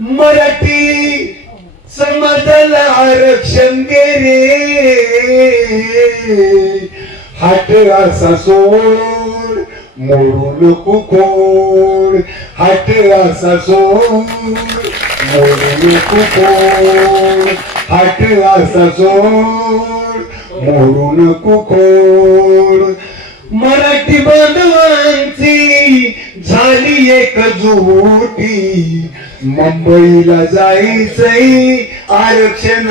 मराठी समाजाला आरक्षण दे रे. हाट असा सोड मोडू नको कोड. हाट असा सोड मोडू नको कोड. हाट असा सोड मोडू नको कोड. मराठी बांधवांची झाली एक जोटी मुंबईला जायचंय आरक्षणासाठी.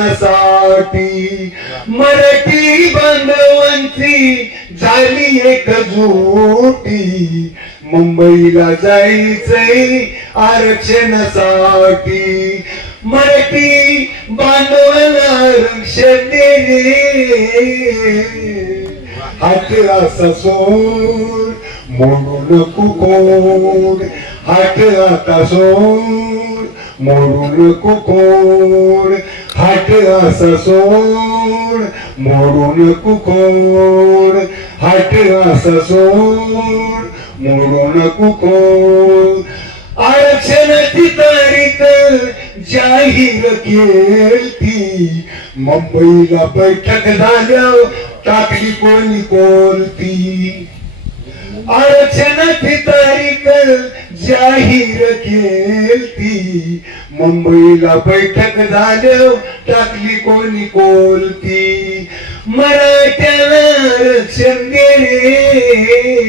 मराठी बांधवांची झाली एक जोटी मुंबईला जायचंय आरक्षणासाठी. मराठी बांधवाला आरक्षण दे रे. हात असा सोड मोडू नको कोड हात आता सोड मोडू नको कोड हात असा सोड मोडू नको कोड हात असा सोड मोडू नको कोड आरक्षणाची तारीख आरक्षणाची तारीख जाहीर केलती मुंबईला बैठक झाल्या टाकली कोणी कोणती मराठ्याला आरक्षण दे रे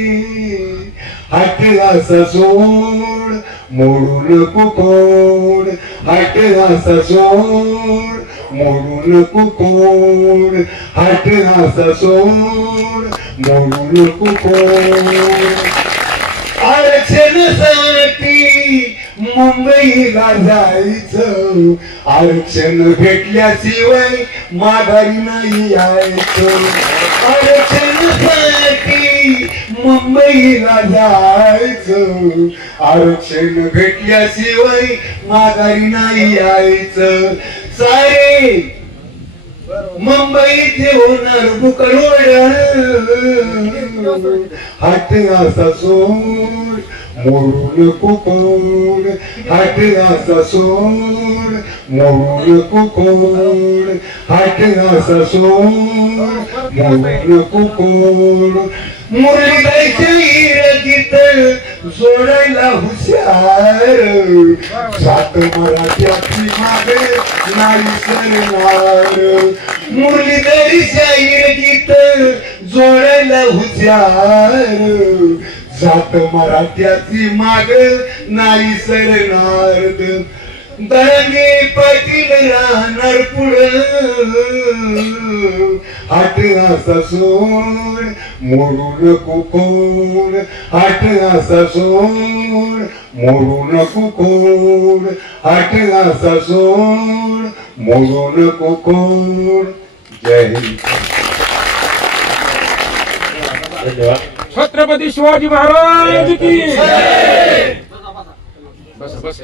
सोड मोडू नको कोड हाट सोड मोडू नको कोड हाट असा सोड. मोडू नको कोड आरक्षणासाठी मुंबईला जायचं. आरक्षण भेटल्याशिवाय माघारी नाही यायचं. आरक्षणासाठी मुंबईला जायचं. आरक्षण भेटल्याशिवाय माघारी नाही यायचं. सारे मुंबईचे होणार बुकरोड. हात असा सोड मोडू नको कोड हात असा सोड मोडू नको कोड हात असा सोड मोडू नको कोड मुरलीबाईच्या इरगीत जोडायला हुशार. सात मराठ्याची मागे नाही सरणार. मुरलीधरीच्या इरगीत जोडायला हुशार. जात मराठ्याची माग. नाही सरणार दळंगे पाटील राहणार पुढं. आठ असा सोड मोडू नको कोण हाट असा सोड मोडू नको कोण हाट असा सोड मोडू नको कोण जय हिंद. धन्यवाद. छत्रपती शिवाजी महाराज की बस बस.